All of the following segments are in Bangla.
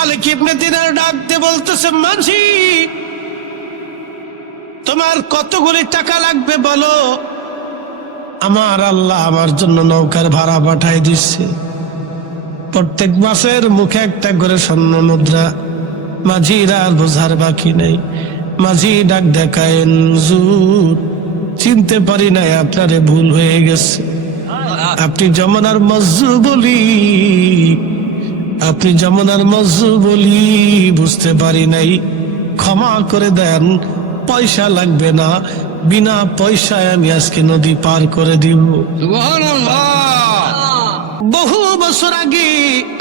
মালিক ইবনে দিনার ডাক দিয়ে বলতেছে, মাঝি তোমার কতগুলি টাকা লাগবে বলো। আমার আল্লাহ আমার জন্য নৌকার ভাড়া পাঠাই দিচ্ছে, প্রত্যেক মাসের মুখে একটা করে স্বর্ণ মুদ্রা। মাঝির আর বোঝার বাকি নেই। মাঝি ডাক দেখায়েন, হুজুর চিনতে পারি নাই, আপনারে ভুল হয়ে গেছে। আপনি যমুনার মজ্জু বলি, আপনি যমুনার মজ্জু বলি বুঝতে পারি নাই, ক্ষমা করে দেন, পয়সা লাগবে না, বিনা পয়সায় আমি আজকে নদী পার করে দিব। সুবহানাল্লাহ। বহু বছর আগে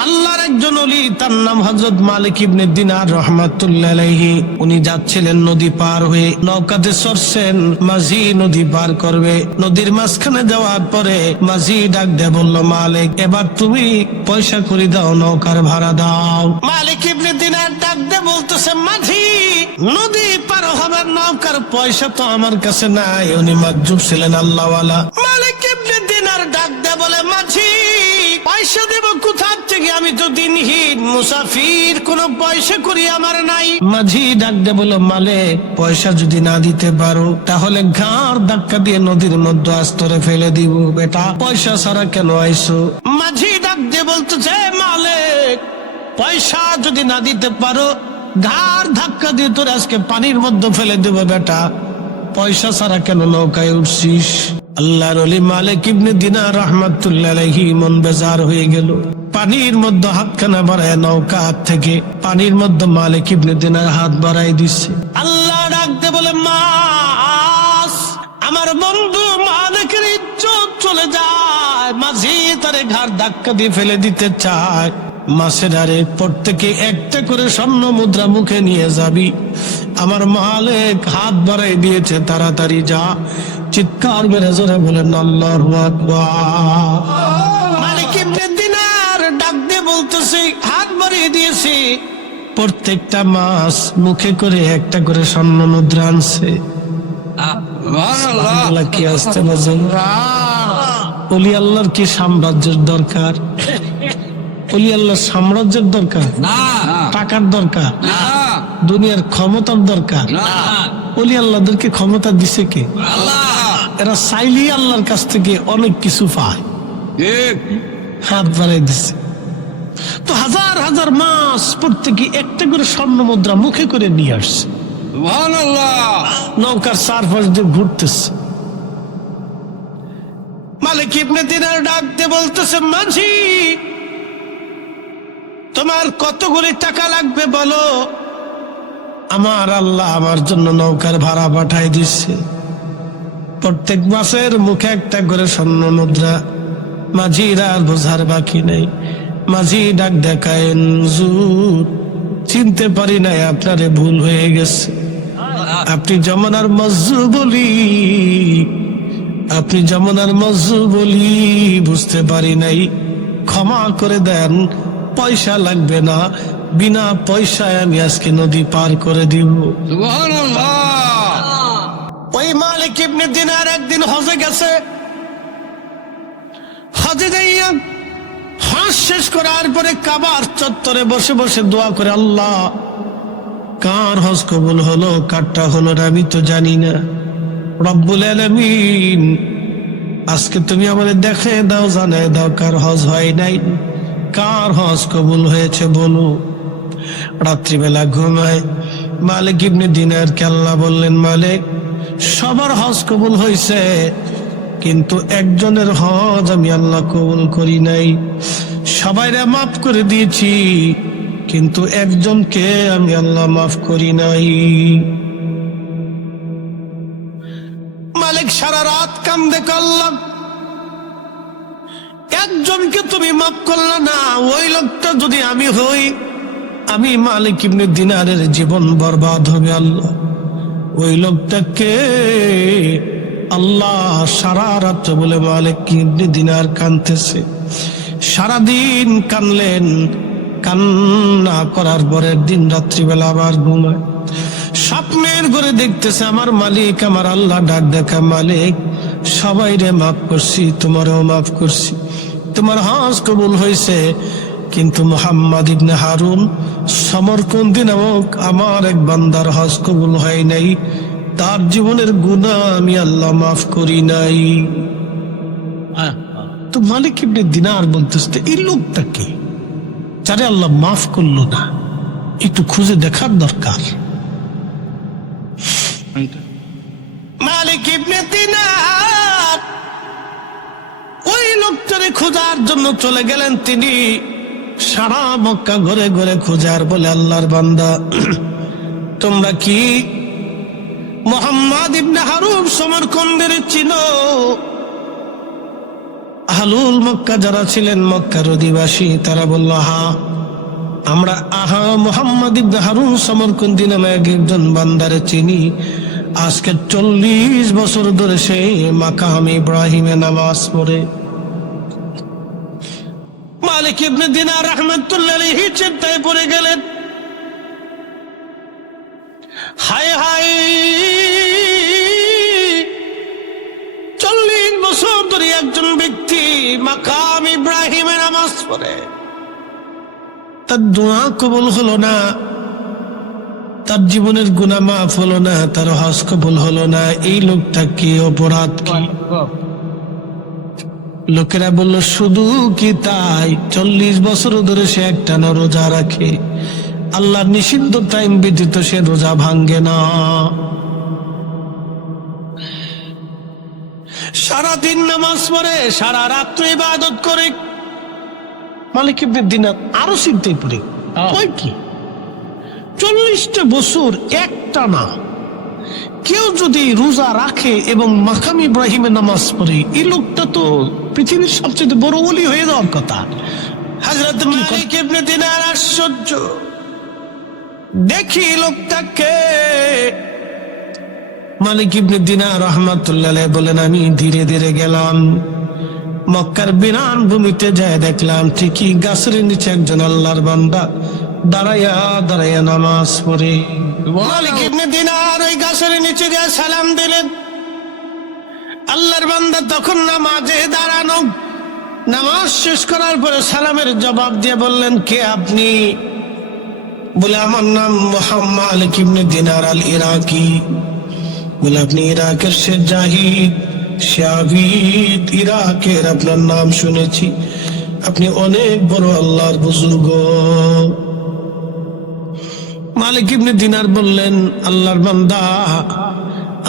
আল্লাহর একজন ওলি, তার নাম হযরত মালিক ইবনে দিনার রাহমাতুল্লাহ আলাইহি, উনি যাচ্ছিলেন নদী পার হয়ে, নৌকাতে চড়ছেন, মাঝি নদী পার করবে। নদীর মাঝখানে যাওয়ার পরে মাঝি ডাক দিয়ে বলল, মালিক এবার তুমি পয়সা করে দাও, নৌকার ভাড়া দাও। মালিক ইবনে দিনার ডাক দিয়ে বলতেছে, মাঝি নদী পার হবার নৌকার পয়সা তো আমার কাছে নাই। উনি মাজ্জুব ছিলেন, আল্লাহওয়ালা। মালিক ইবনে দিনার ডাক দিয়ে বলে, মাঝি পয়সা দেব কোথা থেকে, আমি তো দিনহীন মুসাফির, কোনো পয়সা করি আমার নাই। মাঝি ডাক দিয়ে বলল, মালিক পয়সা যদি না দিতে পারো তাহলে ঘাড় ধাক্কা দিয়ে নদীর মধ্যে আস্তরে ফেলে দিব। বেটা পয়সা ছাড়া কেন আইসো? মাঝি ডাক দিয়ে বলতেছে, মালিক পয়সা যদি না দিতে পারো ঘাড় ধাক্কা দিয়ে তোর আজকে পানির মধ্যে ফেলে দেব। বেটা পয়সা ছাড়া কেন নৌকায় উঠছিস? আল্লাহর ওলি মালিক ইবনে দিনার রাহমাতুল্লাহ আলাইহি মন বেজার হয়ে গেল। পানির মধ্যে হাতখানা বাড়ায়, নৌকা হাত থেকে পানির মধ্যে মালিক ইবনে দিনার হাত বাড়াই দিচ্ছে। আল্লাহ ডাকতে বলে, মাস আমার বন্ধু মালিকের ইজ্জত চলে যায়। মাঝি তারে ঘাড় ধাক্কা দিয়ে ফেলে দিতে চায়। মাসের আরে প্রত্যেকে একটা করে স্বর্ণ মুদ্রা মুখে নিয়ে যাবি, আমার মালিক হাত বাড়াই দিয়েছে, তাড়াতাড়ি যা। চিৎকার মেরে জোরে বলেন আল্লাহু আকবার। মালিক ইবনে দিনার ডাক দিয়ে বলতেছে, হাত বাড়িয়ে দিয়েছে, প্রত্যেকটা মাস মুখে করে একটা করে স্বর্ণ মুদ্রা আনছে। সুবহানাল্লাহ। কি আসতে বাজেন, ওলি আল্লাহর কি সাম্রাজ্যের দরকার? ওলি আল্লাহর সাম্রাজ্যের দরকার না, টাকার দরকার না, দুনিয়ার ক্ষমতার দরকার। না। ওলি আল্লাহদেরকে ক্ষমতা দিছে কে? আল্লাহ। এরা চাইলেই আল্লাহর কাছ থেকে অনেক কিছু পায়। ঠিক। হাত বাড়াই দিছে তো হাজার হাজার মাস প্রত্যেকে একটা করে স্বর্ণ মুদ্রা মুখে করে নিয়ে আসছে। সুবহানাল্লাহ। নৌকার চারপাশ দিয়ে ঘুরতেছে। মালিক ইবনে দিনার ডাক দিয়ে বলতেছে, মাঝি তোমার কতগুলি টাকা লাগবে বলো। আমার আল্লাহ আমার জন্য নৌকার ভাড়া পাঠাই দিচ্ছে, প্রত্যেক মাসের মুখে একটা করে স্বর্ণ মুদ্রা। মাঝির আর বোঝার বাকি নেই। মাঝি ডাক দেখায়েন, হুজুর চিনতে পারি নাই, আপনারে ভুল হয়ে গেছে। আপনি যমুনার মজ্জু বলি, আপনি যমুনার মজ্জু বলি বুঝতে পারি নাই, ক্ষমা করে দেন, পয়সা লাগবে না, বিনা পয়সায় আমি আজকে নদী পার করে দিব। সুবহানাল্লাহ। ওই মালিক ইবনে দিনার একদিন হজে গেছে। হজে যাইয়া হজ শেষ করার পরে কাবার চত্বরে বসে বসে দোয়া করে, আল্লাহ কার হজ কবুল হলো কারটা হলো না আমি তো জানি না। রব্বুল আলামিন আজকে তুমি আমাদের দেখে দাও, জানায় দাও কার হজ হয় নাই, কার হজ কবুল হয়েছে বলো। রাত্রিবেলা ঘুমায় মালিক ইবনে দিনার কে আল্লাহ বললেন, মালিক সবার হজ কবুল হয়েছে, কিন্তু একজনের হজ আমি আল্লাহ কবুল করি নাই। সবাইরে মাফ করে দিয়েছি, কিন্তু একজনকে আমি আল্লাহ মাফ করি নাই। মালিক সারা রাত কান্দে, আল্লাহ একজনকে তুমি মাফ করলা না, ওই লোকটা যদি আমি হই, আমি মালিক ইবনে দিনারের জীবন বরবাদ হবে। আল্লাহ ওই লোকটাকে আল্লাহ সারা রাত বলে মালিক ইবনে দিনার কাঁদতেছে। সারাদিন কানলেন, কান্না করার পরের দিন রাত্রিবেলা আবার ঘুমায়, স্বপ্নের ঘরে দেখতেছে আমার মালিক, আমার আল্লাহ ডাক দেখা, মালিক সবাই রে মাফ করছি, তোমারও মাফ করছি, তোমার হজ কবুল হয়েছে, কিন্তু মুহাম্মদ ইবনে হারুন সমরকন্দি নামক আমার এক বান্দার হজ কবুল হয় নাই, তার জীবনের গুনাহ আমি আল্লাহ মাফ করি নাই। তো মালিক ইবনে দিনার বলতেছে এই লোকটা কে, যারে আল্লাহ মাফ করলো না? একটু খুঁজে দেখার দরকার। মালিক ইবনে দিনার ওই লোকটারে খোঁজার জন্য চলে গেলেন। তিনি সারা মক্কা ঘুরে ঘুরে খোঁজার বলে, আল্লাহর বান্দা, তোমরা কি মুহাম্মদ ইবনে হারুন সমরকন্দের চিনো? আহলুল মক্কা যারা ছিলেন, মক্কার অধিবাসী, তারা বলল, হ্যাঁ আমরা মুহাম্মদ ইবনে হারুন সমরকন্দি নামে একজন বান্দারে চিনি। আজকে 40 বছর ধরে সে মাকাম ইব্রাহিমে নামাজ পড়ে। মালিক ইবনে দিনার রাহমাতুল্লাহ আলাইহি চিন্তায় পড়ে গেলেন, হায় হায়, 40 বছর ধরে একজন ব্যক্তি মাকাম ইব্রাহিমে নামাজ পড়ে, তার দোয়া কবুল হলো না, তার জীবনের গুনাহ মাফ হলো না, তার হজ কবুল হলো না। এই লোকটা কি, অপরাধ কি? লোকেরা বলল, শুধু কি তাই, 40 বছর ধরে সে একটানা রোজা রাখে, আল্লাহর নিষিদ্ধ টাইম ব্যতীত সে রোজা ভাঙ্গে না, সারাদিন নামাজ পড়ে, সারা রাত্র ইবাদত করে। মালিক ইবনে দিনার আরো চিন্তায় পড়ে, কয় কি 40টা বছর একটানা কেউ যদি রোজা রাখে এবং মাকাম ইব্রাহিমে নামাজ পড়ে, এই লোকটা তো পৃথিবীর সবচেয়ে বড় ওলি হয়ে যাওয়ার কথা। হযরত মালিক ইবনে দিনার আশ্চর্য, দেখি লোকটাকে। মালিক ইবনে দিনার রাহমাতুল্লাহ আলাইহি বলেন, আমি ধীরে ধীরে গেলাম, মক্কার বিরান ভূমিতে যায় দেখলাম ঠিকই গাছের নিচে একজন আল্লাহর বান্দা দাঁড়াইয়া দাঁড়াইয়া নামাজ পড়ে। মালিক ইবনে দিনার ওই গাছের নিচে গিয়ে সালাম দিলেন। আল্লাহর বান্দা তখন নামাজে দাঁড়ানো, নামাজ শেষ করার পরে সালামের জবাব দিয়ে বললেন, কে আপনি? বলে, আমার নাম মুহাম্মদ মালিক ইবনে দিনার আল ইরাকি। বলে, আপনি ইরাকের সে জাহিদ, সে আবিদ, ইরাকের আপনার নাম শুনেছি, আপনি অনেক বড় আল্লাহর বুজুর্গ। মালিক ইবনে দিনার বললেন, আল্লাহর বান্দা,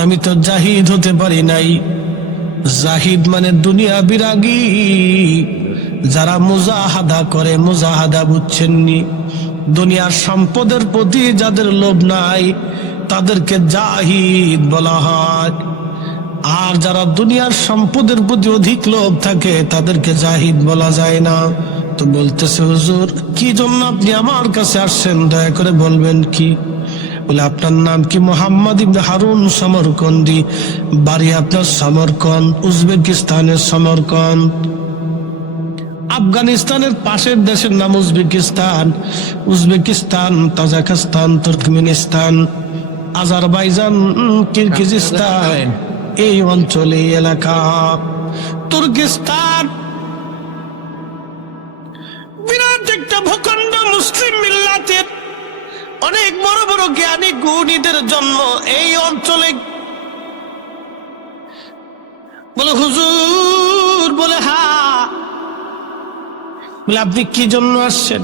আমি তো জাহিদ হতে পারি নাই। জাহিদ মানে দুনিয়া বিরাগী, যারা মুজাহাদা করে, মুজাহাদা বুঝছেননি? দুনিয়ার সম্পদের প্রতি যাদের লোভ নাই তাদেরকে জাহিদ বলা হয়, আর যারা দুনিয়ার সম্পদের প্রতি অধিক লোভ থাকে তাদেরকে জাহিদ বলা যায় না। তো বলতেছে, হুজুর কি জন্য আপনি আমার কাছে আসছেন, দয়া করে বলবেন কি? বলে, আপনার নাম কি? মুহাম্মদ ইবনে হারুন সমরকন্দি, বাড়ি আপনার সমরকন্দ, উজবেকিস্তানের সমরকন্দ। আফগানিস্তানের পাশের দেশের নাম Uzbekistan, Uzbekistan, Tajikistan, Turkmenistan, Azerbaijan, Kyrgyzstan, এই অঞ্চলে এলাকা। তুর্কিস্তান বিরাট একটা ভূখণ্ড, মুসলিম মিল্লাতের অনেক বড় বড় জ্ঞানী গুণীদের জন্ম এই অঞ্চলে। বলে, হুজুর? বলে, হ্যাঁ। বলে, আপনি কি জন্য আসছেন?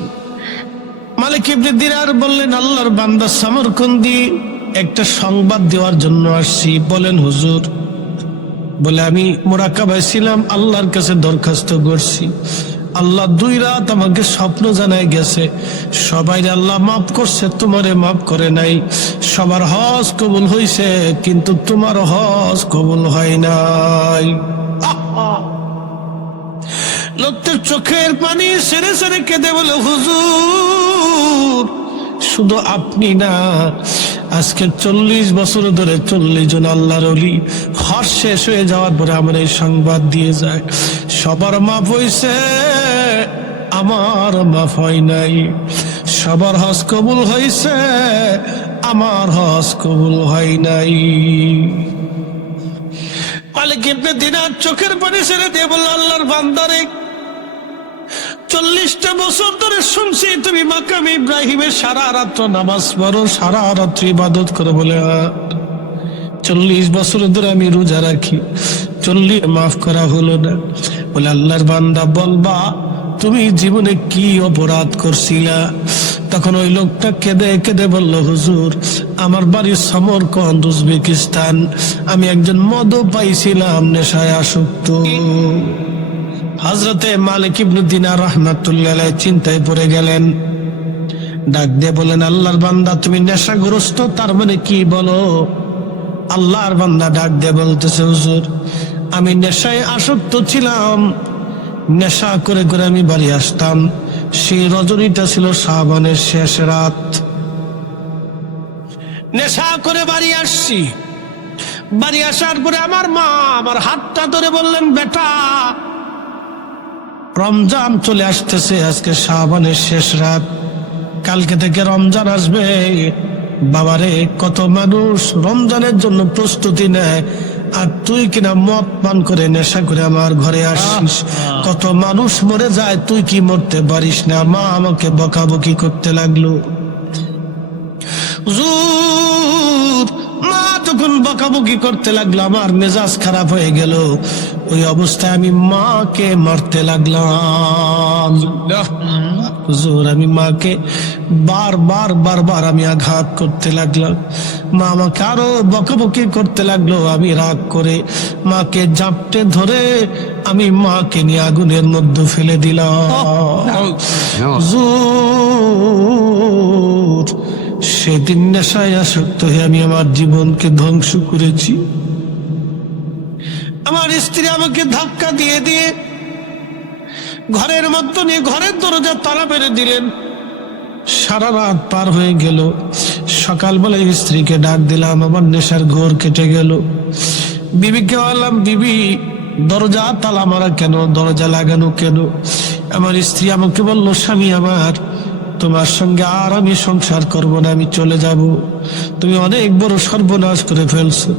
মালিক ইবনে দিনার বললেন, আল্লাহর বান্দা সমরকন্দি, একটা সংবাদ দেওয়ার জন্য আসছি। বলেন হুজুর। বলে, আমি মুরাকাবায় ছিলাম, আল্লাহর কাছে দরখাস্ত করছি, আল্লাহ 2 রাত আমাকে স্বপ্ন জানায় গেছে, সবাই আল্লাহ মাফ করছে, তোমারে মাফ করে নাই। সবার হজ কবুল হয়েছে, কিন্তু তোমার হজ কবুল হয় নাই। লোকটার চোখের পানি সেরে সেরে কেঁদে বলে, হুজুর শুধু আপনি না, আজকে 40 বছর ধরে 40 জন আল্লাহর ওলি হজ শেষ হয়ে যাওয়ার পরে আমার এই সংবাদ দিয়ে যায়, সবার মাফ হয়েছে, আমার মাফ হয় নাই। সবার হজ কবুল হয়েছে, আমার হজ কবুল হয় নাই। মালিক ইবনে দিনার চোখের পানি ছেড়ে দিয়ে বলল, আল্লাহর বান্দারে, 40টা বছর ধরে শুনছি তুমি মাকাম ইব্রাহিমের সারা রাত্র নামাজ পড়ো, সারা রাত্রি ইবাদত করো। বলে 40 বছর ধরে আমি রোজা রাখি, 40 মাফ করা হলো না। বলে আল্লাহর বান্দা বলবা তুমি জীবনে কি অপরাধ করছিলা? তখন ওই লোকটা কেঁদে কেঁদে বলল, হুজুর আমার বাড়ি সমরকন্দ উজবেকিস্তান, আমি একজন মদ পাইছিলাম, নেশায় আসক্ত। হযরতে মালিক ইবনে দিনার রাহমাতুল্লাহ আলাইহি চিন্তায় পড়ে গেলেন। ডাক দিয়ে বলেন, আল্লাহর বান্দা তুমি নেশাগ্রস্ত, তার মানে কি বলো? আল্লাহর বান্দা ডাক দিয়ে বলতেছে, হুজুর আমি নেশায় আসক্ত ছিলাম, নেশা করে করে আমি বাড়ি আসতাম। সেই রজনীটা ছিল শাবানের শেষ রাত, নেশা করে বাড়ি আসছি। বাড়ি আসার পরে আমার মা আমার হাতটা ধরে বললেন, বেটা রমজান চলে আসতেছে, আজকে শাবানের শেষ রাত, কালকে থেকে রমজান আসবে। বাবারে কত মানুষ রমজানের জন্য প্রস্তুতি নেয়, আর তুই কিনা মদ পান করে নেশা করে আমার ঘরে আসিস। কত মানুষ মরে যায়, তুই কি মরতে পারিস না? মা আমাকে বকাবকি করতে লাগলো। হুজুর মা তখন বকাবকি করতে লাগলো, আমার মেজাজ খারাপ হয়ে গেল। ওই অবস্থায় আমি মাকে মারতে লাগলাম। হুজুর আমি মাকে বারবার আমি আঘাত করতে লাগলাম। মা আমাকে আরো বকাবকি করতে লাগলো। আমি রাগ করে মাকে জাপটে ধরে আমি মাকে নিয়ে আগুনের মধ্যে ফেলে দিলাম। হুজুর সেদিন নেশায় আসক্ত হয়ে আমি আমার জীবনকে ধ্বংস করেছি। আমার স্ত্রী আমাকে ধাক্কা দিয়ে দিয়ে ঘরের মধ্যে নিয়ে ঘরের দরজা তালা মেরে দিলেন। সারা রাত পার হয়ে গেল। সকালবেলা স্ত্রীকে ডাক দিলাম, আমার নেশার ঘোর কেটে গেল। বিবিকে বললাম, বিবি দরজা তালা মারা কেন, দরজা লাগানো কেন? আমার স্ত্রী আমাকে বলল, স্বামী আমার তোমার সঙ্গে আর আমি সংসার করব না, আমি চলে যাব। তুমি অনেক বড় সর্বনাশ করে ফেলছো,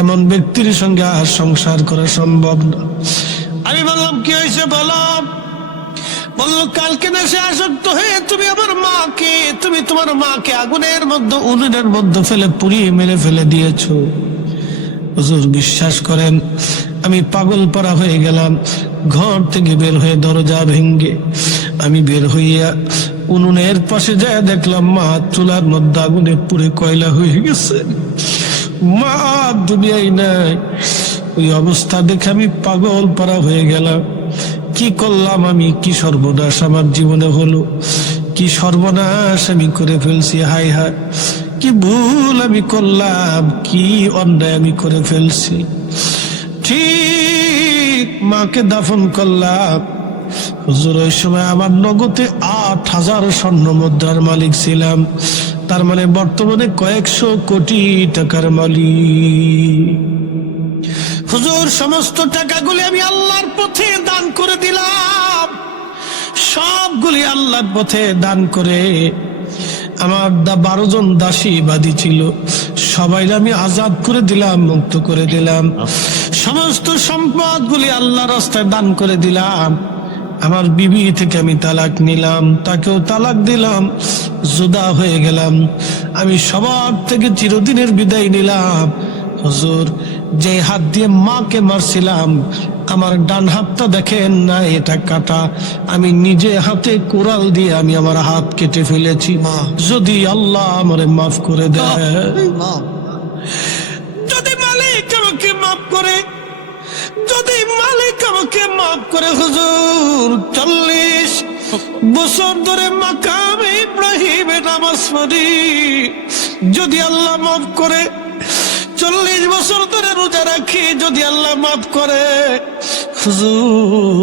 এমন ব্যক্তির সঙ্গে আর সংসার করা সম্ভব না। আমি বললাম, কি হয়েছে বলো? বললো, কালকে নেশে আসক্ত হয়ে তুমি আমার মাকে, তুমি তোমার মাকে আগুনের মধ্যে উনুনের মধ্যে ফেলে পুড়িয়ে মেরে ফেলে দিয়েছো। হুজুর বিশ্বাস করেন আমি পাগল পাড়া হয়ে গেলাম। ঘর থেকে বের হয়ে দরজা ভেঙ্গে আমি বের হইয়া উনুনের পাশে যায় দেখলাম মা চুলার মধ্যে আগুনে পুড়ে কয়লা হয়ে গেছে। মা দুনিয়ায় নাই। ওই অবস্থা দেখে আমি পাগল পাড়া হয়ে গেলাম। কি করলাম আমি? কি সর্বনাশ আমার জীবনে হলো, কি সর্বনাশ আমি করে ফেলছি। হায় হায় কি ভুল আমি করলাম, কি অন্যায় আমি করে ফেলছি। ঠিক মাকে দাফন করলাম। হুজুর ওই সময় আমার নগদে 8,000 স্বর্ণ মুদ্রার মালিক ছিলাম। তার মানে বর্তমানে কয়েকশো কোটি টাকার মালিক। হুজুর সমস্ত টাকাগুলি আমি আল্লাহর পথে দান করে দিলাম। সবগুলি আল্লাহর পথে দান করে আমার 12 জন দাসী বাদী ছিল, সবাই আমি আজাদ করে দিলাম, মুক্ত করে দিলাম। সমস্ত সম্পদগুলি আল্লাহর রাস্তায় দান করে দিলাম। আমার বিবি থেকে আমি তালাক নিলাম, তাকেও তালাক দিলাম, জুদা হয়ে গেলাম। আমি সবার থেকে চিরদিনের বিদায় নিলাম। হুজুর যে হাত দিয়ে মাকে মারছিলাম, আমার ডান হাতটা দেখেন না, এটা কাটা। আমি নিজে হাতে কোরাল দিয়ে আমি আমার হাত কেটে ফেলেছি। যদি আল্লাহ আমারে মাফ করে দেয়, যদি মালিক আমাকে মাফ করে, যদি মালিক আমাকে মাফ করে। হুজুর 40 বছর ধরে মাকাম ইব্রাহিমে নামাজ পড়ি, যদি আল্লাহ মাফ করে। 40 বছর ধরে রোজা রাখি, যদি আল্লাহ মাফ করে। হুজুর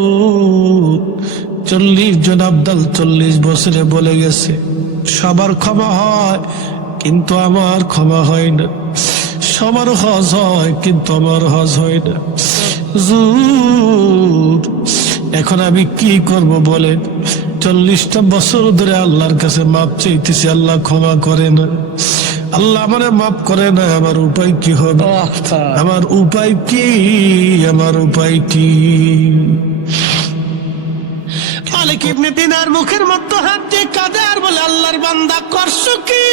40 জন আব্দাল 40 বছরে বলে গেছে সবার ক্ষমা হয়, কিন্তু আমার ক্ষমা হয় না। সবার হজ হয়, কিন্তু আমার হজ হয় না। হুজুর এখন আমি কি করব বলেন? 40টা বছর ধরে আল্লাহর কাছে মাপ চাইতেছি, আল্লাহ ক্ষমা করে না। আল্লাহ আমারে মাফ করে না। আমার উপায় কি হবে? আমার উপায় কি? আমার উপায় কি? মালিক ইবনে দিনার মুখের মধ্যে হাত দিয়ে কাঁদে আর বলে, আল্লাহর বান্দা করছো কি?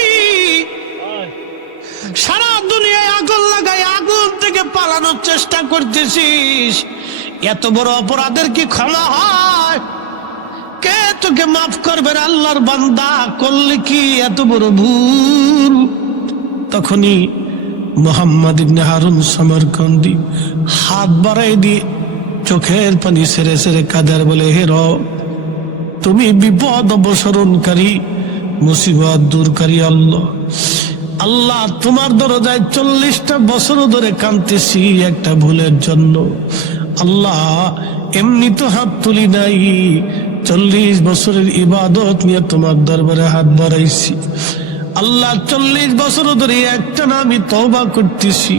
সারা দুনিয়ায় আগুন লাগাই আগুন থেকে পালানোর চেষ্টা করতেছিস, এত বড় অপরাধের কি ক্ষমা হয়? কে তোকে মাফ করবে রে আল্লাহর বান্দা? করলে কি এত বড় ভুল? তখনই মুহাম্মদ ইবনে হারুন সমরকন্দি হাত বাড়াই দিয়ে চোখের পানি সেরে সেরে কাঁদার বলে, হে রব, তুমি বিপদ অবসরণকারী, মুসিবত দূরকারী আল্লাহ। আল্লাহ, তোমার দরজায় 40টা বছর ধরে কাঁদতেছি একটা ভুলের জন্য। আল্লাহ, এমনি তো হাত তুলি নাই, 40 বছরের ইবাদত নিয়ে তোমার দরবারে হাত বাড়াইছি। আল্লাহ, 40 বছর ধরে একটা না আমি তওবা করতেছি।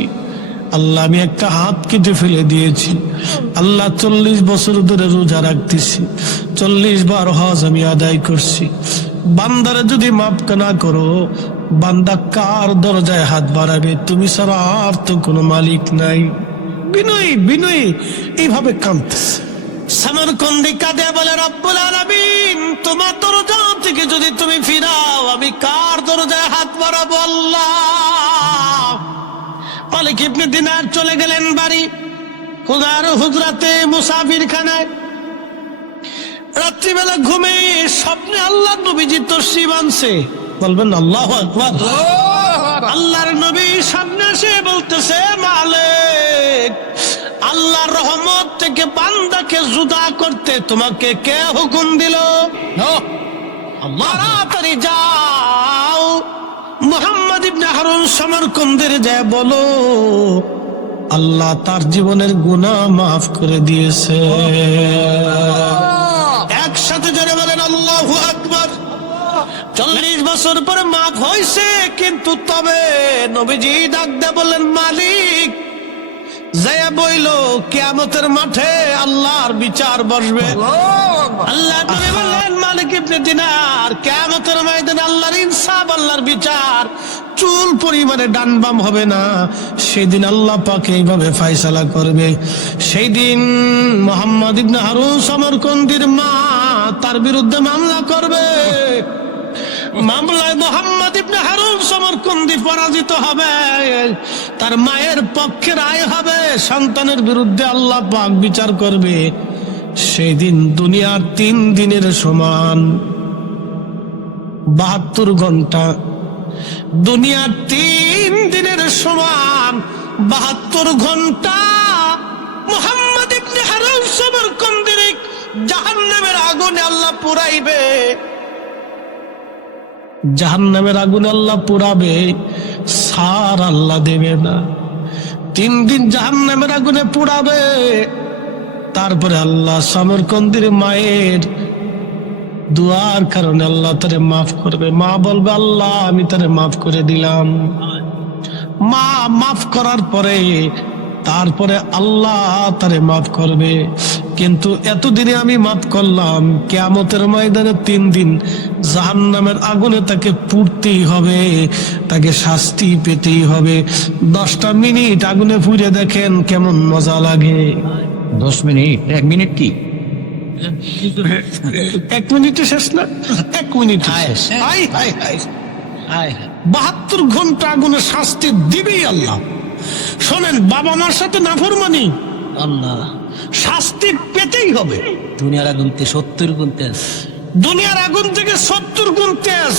আল্লাহ, আমি একটা হাত কেটে ফেলে দিয়েছি। আল্লাহ, 40 বছর ধরে রোজা রাখতেছি, 40 বার হজ আমি আদায় করছি। বান্দারে যদি মাফ না করো, বান্দা কার দরজায় হাত বাড়াবে? তুমি ছাড়া আর তো কোনো মালিক নাই। বিনয়ী বিনয়ী এইভাবে কাঁদতেছে। সমরকন্দি কাঁদে বলে, রব্বুল আলামিন, তোমার দরজা থেকে যদি তুমি ফিরাও, আমি কার দরজায় হাত বাড়াবো? আল্লাহ। মালিক ইবনে দিনার চলে গেলেন বাড়ি, খুদার হুজরাতে মুসাফির খানায়। রাত্রিবেলা ঘুমে স্বপ্নে আল্লাহ নবীজি তশরিফ আনছে। বলবেন আল্লাহু আকবার। আল্লাহর নবী সামনে এসে বলতেছে, মালিক, আল্লাহর রহমত থেকে বান্দাকে জুদা করতে তোমাকে কে হুকুম দিল? তাড়াতাড়ি যাও, মুহাম্মদ ইবনে হারুন সমরকন্দের যায় বলো, আল্লাহ তার জীবনের গুনাহ মাফ করে দিয়েছে। একসাথে জোরে বলেন আল্লাহু আকবার। 40 বছর পরে মাফ হয়েছে, কিন্তু তবে নবীজি ডাক দিয়ে বললেন, মালিক, যায়া বইল কিয়ামতের মাঠে আল্লাহর বিচার বসবে। আল্লাহ নবী বললেন, মালিক ইবনে দিনার, কিয়ামতের ময়দানে আল্লাহর ইনসাফ, আল্লাহর বিচার চুল পরিমাণে ডান বাম হবে না। সেই দিন আল্লাহ পাক এইভাবে ফয়সালা করবে। সেই দিন মুহাম্মদ ইবনে হারুন সমরকন্দির মা তার বিরুদ্ধে মামলা করবে। মামলায় মুহাম্মদ ইবনে হারুন সমরকন্দি পরাজিত হবে, তার মায়ের পক্ষে রায় হবে, সন্তানের বিরুদ্ধে আল্লাহ পাক বিচার করবে। সেই দিন দুনিয়ার 3 দিনের সমান 72 ঘন্টা, দুনিয়ার 3 দিনের সমান 72 ঘন্টা মুহাম্মদ ইবনে হারুন সমরকন্দির জাহান্নামের আগুনে আল্লাহ পুরাইবে। জাহান্নামের আগুনে আল্লাহ পুরাবে, সার আল্লাহ দেবে না। 3 দিন জাহান্নামের আগুনে পুরাবে, তারপরে আল্লাহ সমরকন্দির মায়ের দুয়ার কারণে আল্লাহ তারে মাফ করবে। মা বলবে, আল্লাহ আমি তারে মাফ করে দিলাম। মা মাফ করার পরে তারপরে আল্লাহ তারে মাফ করবে। কিন্তু এতদিনে আমি মাফ করলাম, কিয়ামতের ময়দানে 3 দিন জাহান্নামের আগুনে তাকে পুড়তেই হবে, তাকে শাস্তি পেতেই হবে। 10টা মিনিট আগুনে পুড়ে দেখেন কেমন মজা লাগে। 10 মিনিট? 1 মিনিট কি? 1 মিনিটে শেষ না, 1 মিনিট শেষ। 72 ঘন্টা আগুনে শাস্তি দিবেই আল্লাহ। শোনেন, বাবা মার সাথে নাফরমানি, আল্লাহ শাস্তি পেতেই হবে। দুনিয়ার আগুন 70 গুণ তেজ। দুনিয়ার আগুন থেকে 70 গুণ তেজ।